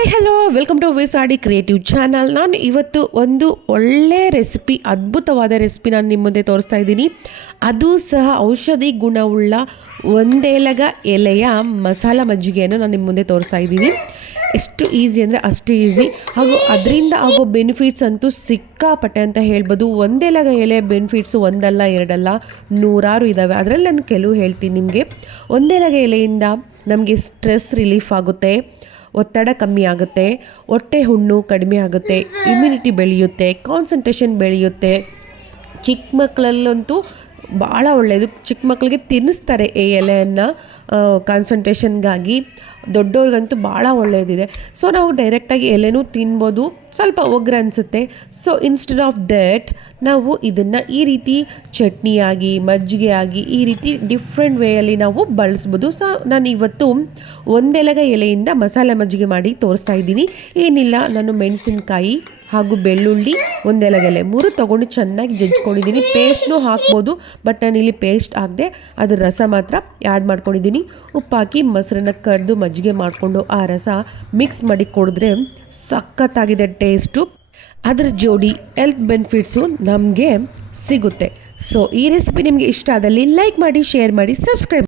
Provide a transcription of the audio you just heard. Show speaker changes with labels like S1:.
S1: Hi hello welcome to ವಿಸಾಡಿ creative channel ನಾನು ಇವತ್ತು ಒಂದು ಒಳ್ಳೆ ರೆಸಿಪಿ ಅದ್ಭುತವಾದ ರೆಸಿಪಿ ನಾನು ನಿಮ್ಮ ಮುಂದೆ ತೋರಿಸ್ತಾ ಇದ್ದೀನಿ. ಅದು ಸಹ ಔಷಧಿ ಗುಣವುಳ್ಳ ಒಂದೇಲಗ ಎಲೆಯ ಮಸಾಲ ಮಜ್ಜಿಗೆಯನ್ನು ನಾನು ನಿಮ್ಮ ಮುಂದೆ ತೋರಿಸ್ತಾ ಇದ್ದೀನಿ. ಎಷ್ಟು ಈಸಿ ಅಂದರೆ ಅಷ್ಟು ಈಸಿ ಹಾಗೂ ಅದರಿಂದ ಆಗೋ ಬೆನಿಫಿಟ್ಸ್ ಅಂತೂ ಸಿಕ್ಕಾಪಟ್ಟೆ ಅಂತ ಹೇಳ್ಬೋದು. ಒಂದೇಲಗ ಎಲೆ ಬೆನಿಫಿಟ್ಸು ಒಂದಲ್ಲ, ಎರಡಲ್ಲ, ನೂರಾರು ಇದ್ದಾವೆ ಅದರಲ್ಲಿ ನಾನು ಕೆಲವು ಹೇಳ್ತೀನಿ ನಿಮಗೆ. ಒಂದೇಲಗ ಎಲೆಯಿಂದ ನಮಗೆ ಸ್ಟ್ರೆಸ್ ರಿಲೀಫ್ ಆಗುತ್ತೆ. ಒತ್ತಡ ಕಮ್ಮಿ ಆಗುತ್ತೆ ಹೊಟ್ಟೆ ಹುಣ್ಣು ಕಡಿಮೆ ಆಗುತ್ತೆ ಇಮ್ಯುನಿಟಿ ಬೆಳೆಯುತ್ತೆ ಕಾನ್ಸಂಟ್ರೇಷನ್ ಬೆಳೆಯುತ್ತೆ. ಚಿಕ್ಕ ಮಕ್ಕಳಲ್ಲಂತೂ ಭಾಳ ಒಳ್ಳೆಯದು ಚಿಕ್ಕ ಮಕ್ಕಳಿಗೆ ತಿನ್ನಿಸ್ತಾರೆ ಈ ಎಲೆಯನ್ನು ಕಾನ್ಸಂಟ್ರೇಷನ್ಗಾಗಿ ದೊಡ್ಡವ್ರಿಗಂತೂ ಭಾಳ ಒಳ್ಳೆಯದಿದೆ ಸೊ ನಾವು ಡೈರೆಕ್ಟಾಗಿ ಎಲೆನೂ ತಿನ್ಬೋದು. ಸ್ವಲ್ಪ ಒಗ್ಗರ ಅನಿಸುತ್ತೆ. ಸೊ ಇನ್ಸ್ಟೆಡ್ ಆಫ್ ದ್ಯಾಟ್ ನಾವು ಇದನ್ನು ಈ ರೀತಿ ಚಟ್ನಿಯಾಗಿ ಮಜ್ಜಿಗೆ ಆಗಿ ಈ ರೀತಿ ಡಿಫ್ರೆಂಟ್ ವೇಯಲ್ಲಿ ನಾವು ಬಳಸ್ಬೋದು. ಸೊ ನಾನು ಇವತ್ತು ಒಂದೆಲಗ ಎಲೆಯಿಂದ ಮಸಾಲೆ ಮಜ್ಜಿಗೆ ಮಾಡಿ ತೋರಿಸ್ತಾ ಇದ್ದೀನಿ. ಏನಿಲ್ಲ, ನಾನು ಮೆಣಸಿನ್ಕಾಯಿ ಹಾಗೂ ಬೆಳ್ಳುಳ್ಳಿ ಒಂದೆಲಗೆಲೆ. ಮೂರು ತೊಗೊಂಡು ಚೆನ್ನಾಗಿ ಜಜ್ಕೊಂಡಿದ್ದೀನಿ ಪೇಸ್ಟ್ನೂ ಹಾಕ್ಬೋದು, ಬಟ್ ನಾನು ಇಲ್ಲಿ ಪೇಸ್ಟ್ ಹಾಕದೆ, ಅದ್ರ ರಸ ಮಾತ್ರ ಆ್ಯಡ್ ಮಾಡ್ಕೊಂಡಿದ್ದೀನಿ. ಉಪ್ಪು ಹಾಕಿ ಮೊಸರನ್ನ ಕರೆದು ಮಜ್ಜಿಗೆ ಮಾಡಿಕೊಂಡು ಆ ರಸ ಮಿಕ್ಸ್ ಮಾಡಿ ಕುಡಿದ್ರೆ ಸಖತ್ತಾಗಿದೆ ಟೇಸ್ಟು. ಅದರ ಜೋಡಿ ಹೆಲ್ತ್ ಬೆನಿಫಿಟ್ಸು ನಮಗೆ ಸಿಗುತ್ತೆ. ಸೊ ಈ ರೆಸಿಪಿ ನಿಮಗೆ ಇಷ್ಟ ಆದಲ್ಲಿ ಲೈಕ್ ಮಾಡಿ ಶೇರ್ ಮಾಡಿ ಸಬ್ಸ್ಕ್ರೈಬ್